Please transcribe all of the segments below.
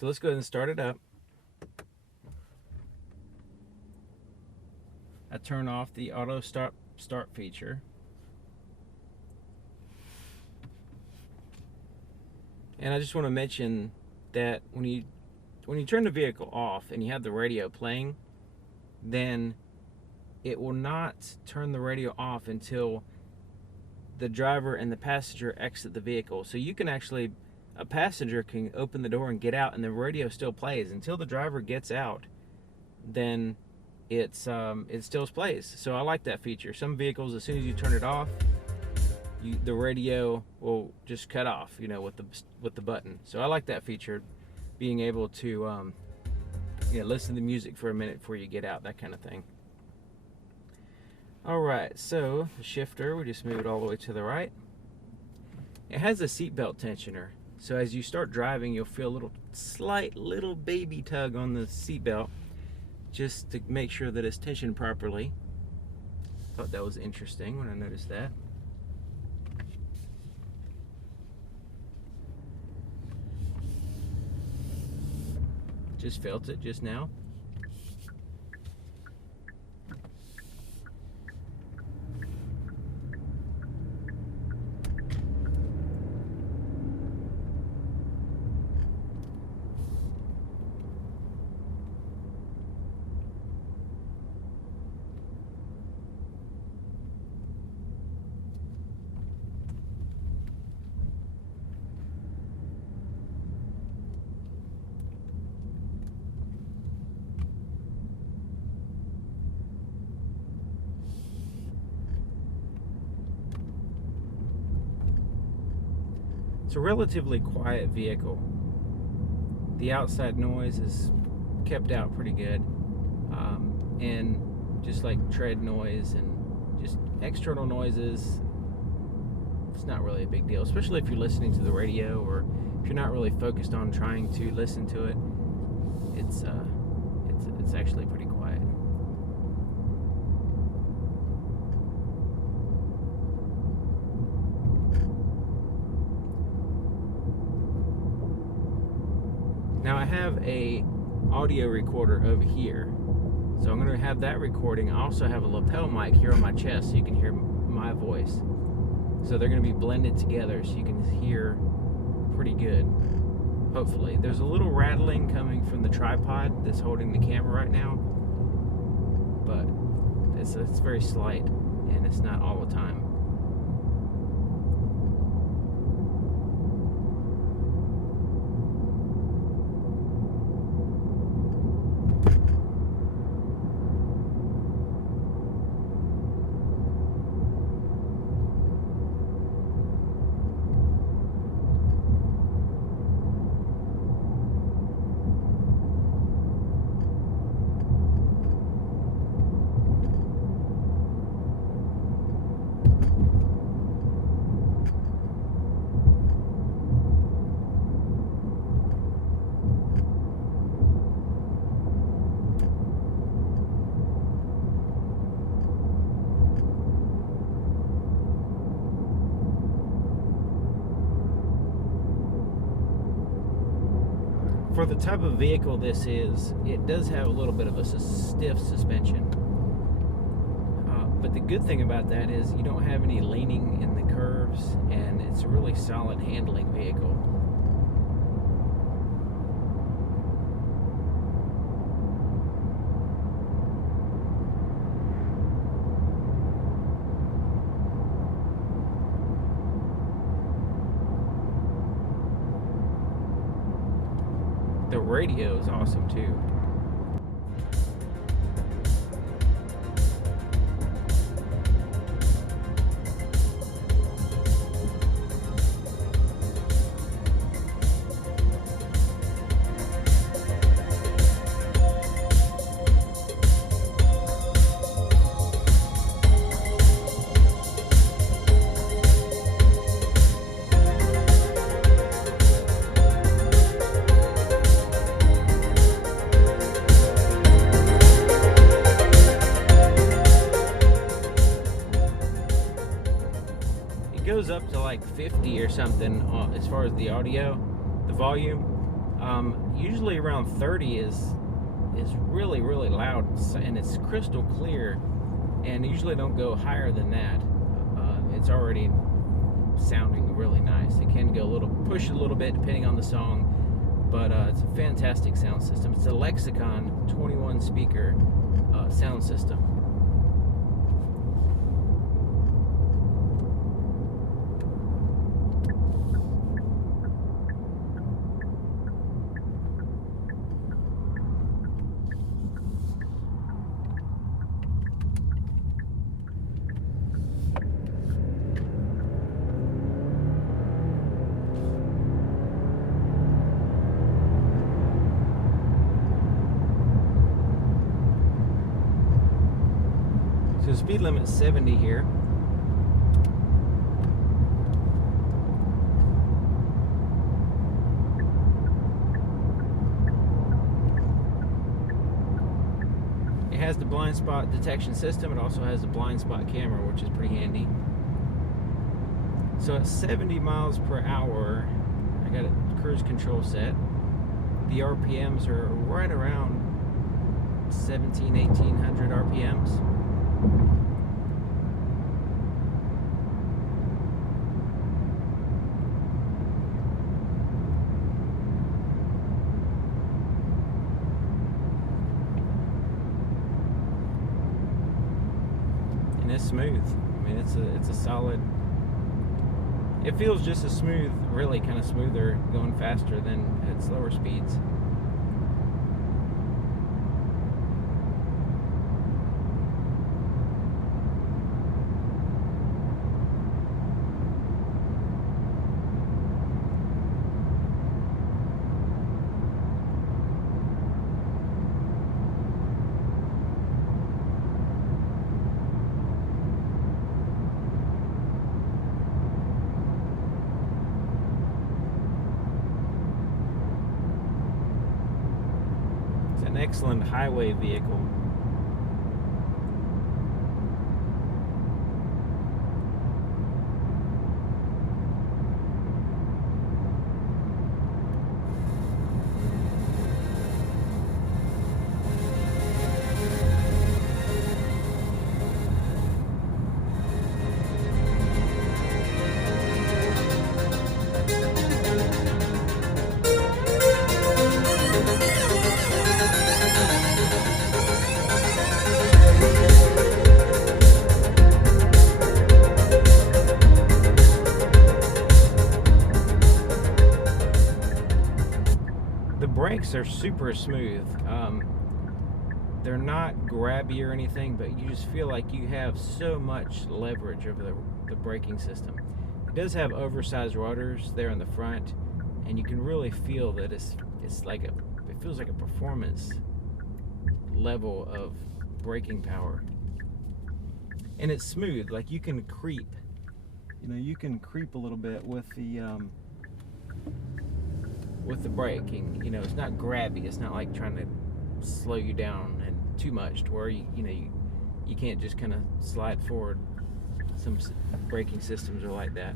So let's go ahead and start it up. I turn off the auto start feature. And I just want to mention that when you turn the vehicle off and you have the radio playing, then it will not turn the radio off until the driver and the passenger exit the vehicle. So you can actually, a passenger can open the door and get out and the radio still plays. Until the driver gets out, then it still plays. So I like that feature. Some vehicles, as soon as you turn it off, the radio will just cut off, with the button. So I like that feature, being able to listen to music for a minute before you get out, that kind of thing. Alright, so the shifter, we just move it all the way to the right. It has a seatbelt tensioner, so as you start driving, you'll feel a slight little baby tug on the seatbelt, just to make sure that it's tensioned properly. Thought that was interesting when I noticed that. Just felt it just now. It's a relatively quiet vehicle. The outside noise is kept out pretty good, and just like tread noise and just external noises, it's not really a big deal, especially if you're listening to the radio or if you're not really focused on trying to listen to it. It's actually pretty quiet. Now I have a audio recorder over here, so I'm going to have that recording. I also have a lapel mic here on my chest so you can hear my voice. So they're going to be blended together so you can hear pretty good, hopefully. There's a little rattling coming from the tripod that's holding the camera right now, but it's very slight and it's not all the time. For the type of vehicle this is, it does have a little bit of a stiff suspension. But the good thing about that is you don't have any leaning in the curves, and it's a really solid handling vehicle. The radio is awesome too. Goes up to like 50 or something as far as the audio, the volume. Usually around 30 is really, really loud, and it's crystal clear, and usually don't go higher than that. It's already sounding really nice. It can go push a little bit depending on the song, but it's a fantastic sound system. It's a Lexicon 21 speaker sound system. So speed limit 70 here. It has the blind spot detection system. It also has a blind spot camera, which is pretty handy. So at 70 miles per hour, I got a cruise control set. The RPMs are right around 1800 RPMs. And it's smooth. I mean, it's a solid. It feels just as smooth, really kind of smoother going faster than at slower speeds. An excellent highway vehicle. The brakes are super smooth. They're not grabby or anything, but you just feel like you have so much leverage over the braking system. It does have oversized rotors there in the front, and you can really feel that it feels like a performance level of braking power. And it's smooth, like you can creep. You can creep a little bit with the braking. It's not grabby. It's not like trying to slow you down and too much to where you can't just kind of slide forward. Some braking systems are like that.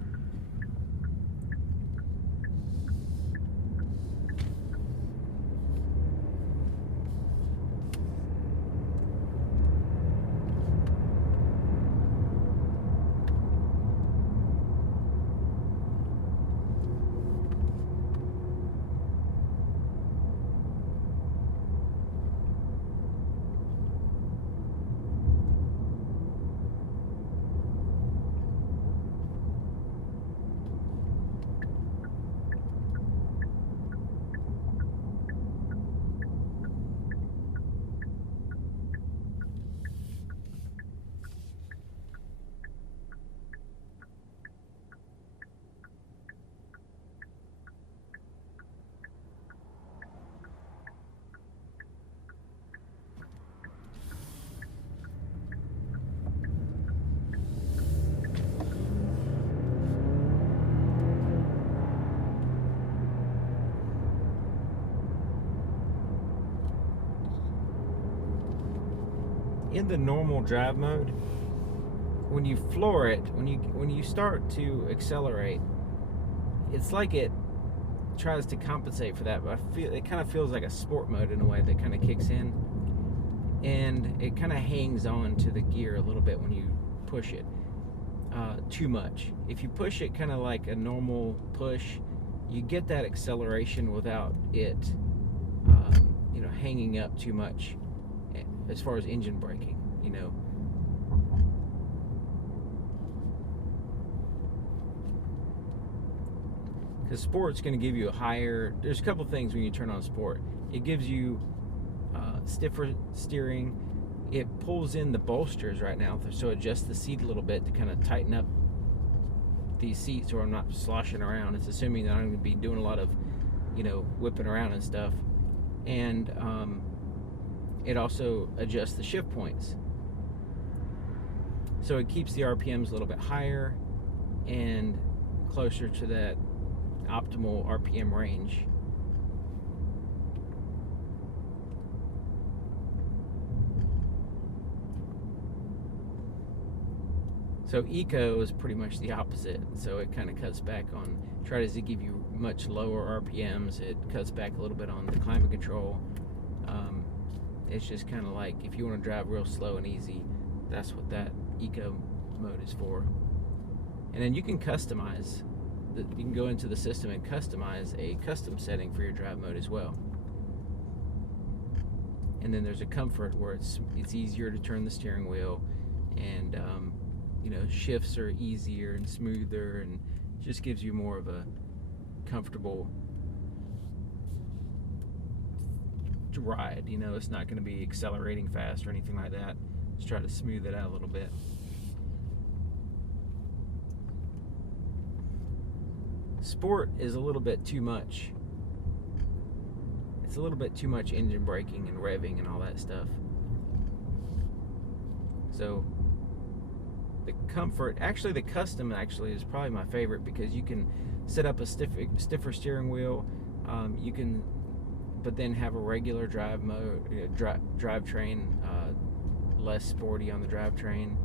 In the normal drive mode, when you floor it, when you start to accelerate, it's like it tries to compensate for that, but I feel it kind of feels like a sport mode in a way that kind of kicks in, and it kind of hangs on to the gear a little bit when you push it too much. If you push it kind of like a normal push, you get that acceleration without it, hanging up too much as far as engine braking, Because sport's going to give you a higher. There's a couple things when you turn on sport. It gives you stiffer steering. It pulls in the bolsters right now, so adjusts the seat a little bit to kind of tighten up these seats, so I'm not sloshing around. It's assuming that I'm going to be doing a lot of, whipping around and stuff. And it also adjusts the shift points, so it keeps the RPMs a little bit higher and closer to that optimal RPM range. So eco is pretty much the opposite. So it kind of cuts back on, tries to give you much lower RPMs. It cuts back a little bit on the climate control. It's just kind of like, if you want to drive real slow and easy, that's what that eco mode is for. And then you can customize. You can go into the system and customize a custom setting for your drive mode as well. And then there's a comfort where it's easier to turn the steering wheel, and shifts are easier and smoother, and just gives you more of a comfortable ride. It's not going to be accelerating fast or anything like that. Just try to smooth it out a little bit. Sport is a little bit too much. It's a little bit too much engine braking and revving and all that stuff. So the comfort, actually the custom is probably my favorite, because you can set up a stiffer steering wheel. You can, but then have a regular drive mode, drivetrain, less sporty on the drivetrain.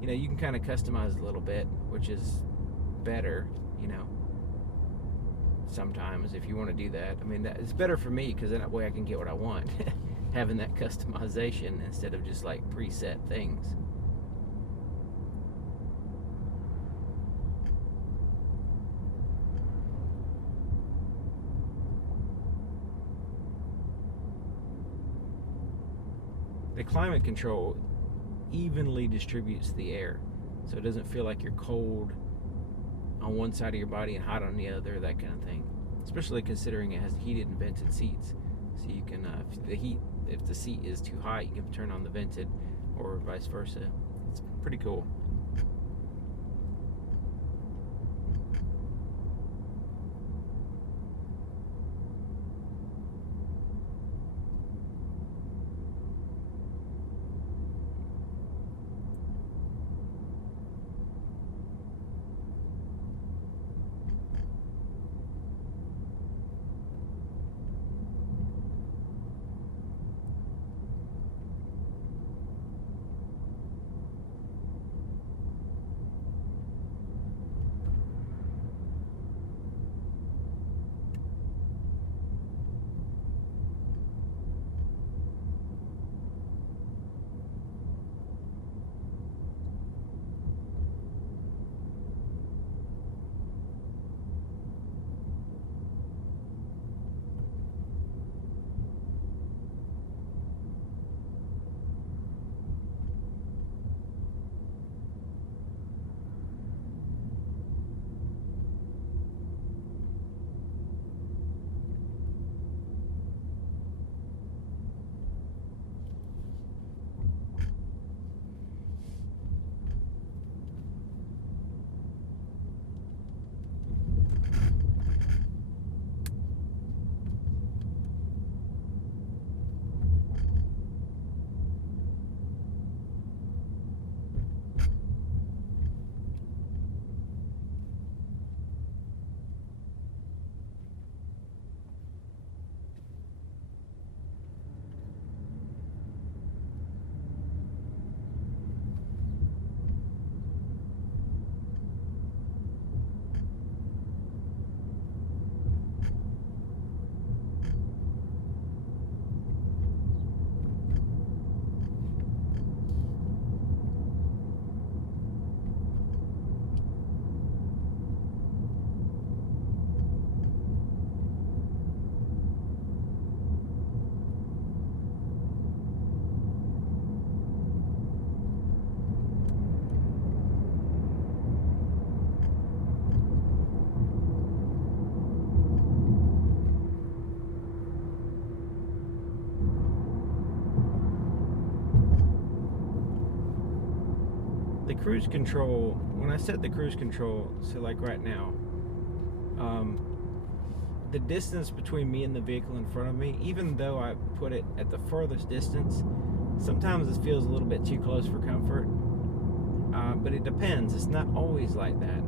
You can kind of customize a little bit, which is better, sometimes, if you want to do that. I mean, it's better for me, because that way I can get what I want, having that customization instead of just like preset things. The climate control evenly distributes the air, so it doesn't feel like you're cold on one side of your body and hot on the other, that kind of thing. Especially considering it has heated and vented seats, so you can, if the seat is too hot, you can turn on the vented, or vice versa. It's pretty cool. the cruise control, when I set the cruise control, so like right now, the distance between me and the vehicle in front of me, even though I put it at the furthest distance, sometimes it feels a little bit too close for comfort. But it depends. It's not always like that.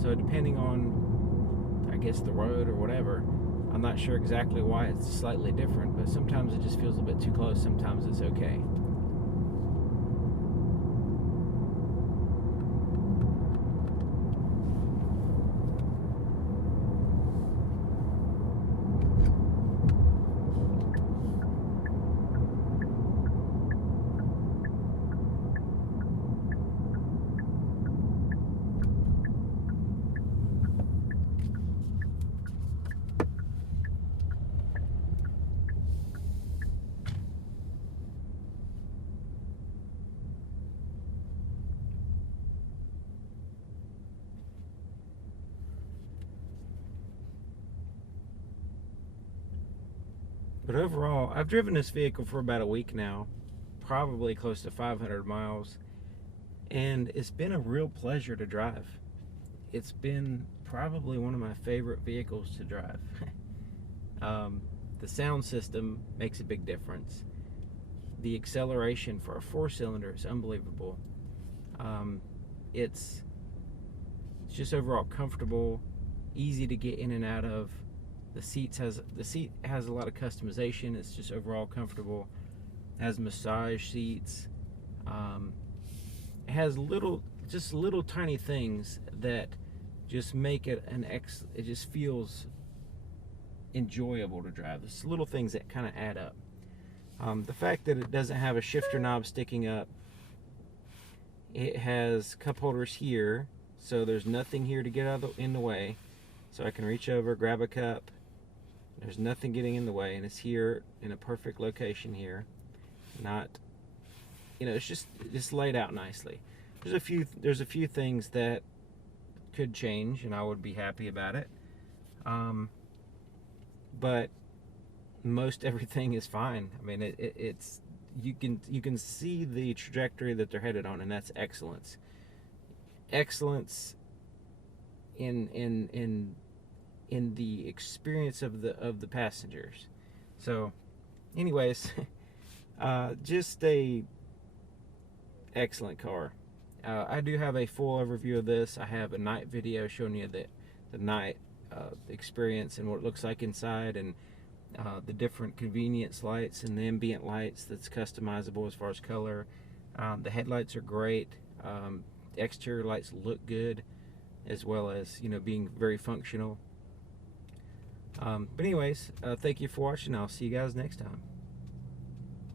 So depending on, I guess, the road or whatever, I'm not sure exactly why it's slightly different, but sometimes it just feels a bit too close. Sometimes it's okay. But overall, I've driven this vehicle for about a week now, probably close to 500 miles, and it's been a real pleasure to drive. It's been probably one of my favorite vehicles to drive. The sound system makes a big difference. The acceleration for a 4-cylinder is unbelievable. It's just overall comfortable, easy to get in and out of. The seat has a lot of customization. It's just overall comfortable. It has massage seats. It has little tiny things that just make it it just feels enjoyable to drive. It's little things that kind of add up. The fact that it doesn't have a shifter knob sticking up, it has cup holders here, so there's nothing here to get in the way. So I can reach over, grab a cup. There's nothing getting in the way, and it's here in a perfect location here. Not, it's just laid out nicely. There's a few things that could change, and I would be happy about it. But most everything is fine. I mean, it's you can see the trajectory that they're headed on, and that's excellence. Excellence in the experience of the passengers. So, anyways, just a excellent car. I do have a full overview of this. I have a night video showing you the night experience and what it looks like inside, and the different convenience lights and the ambient lights that's customizable as far as color. The headlights are great. The exterior lights look good, as well as being very functional. But anyways, thank you for watching. I'll see you guys next time.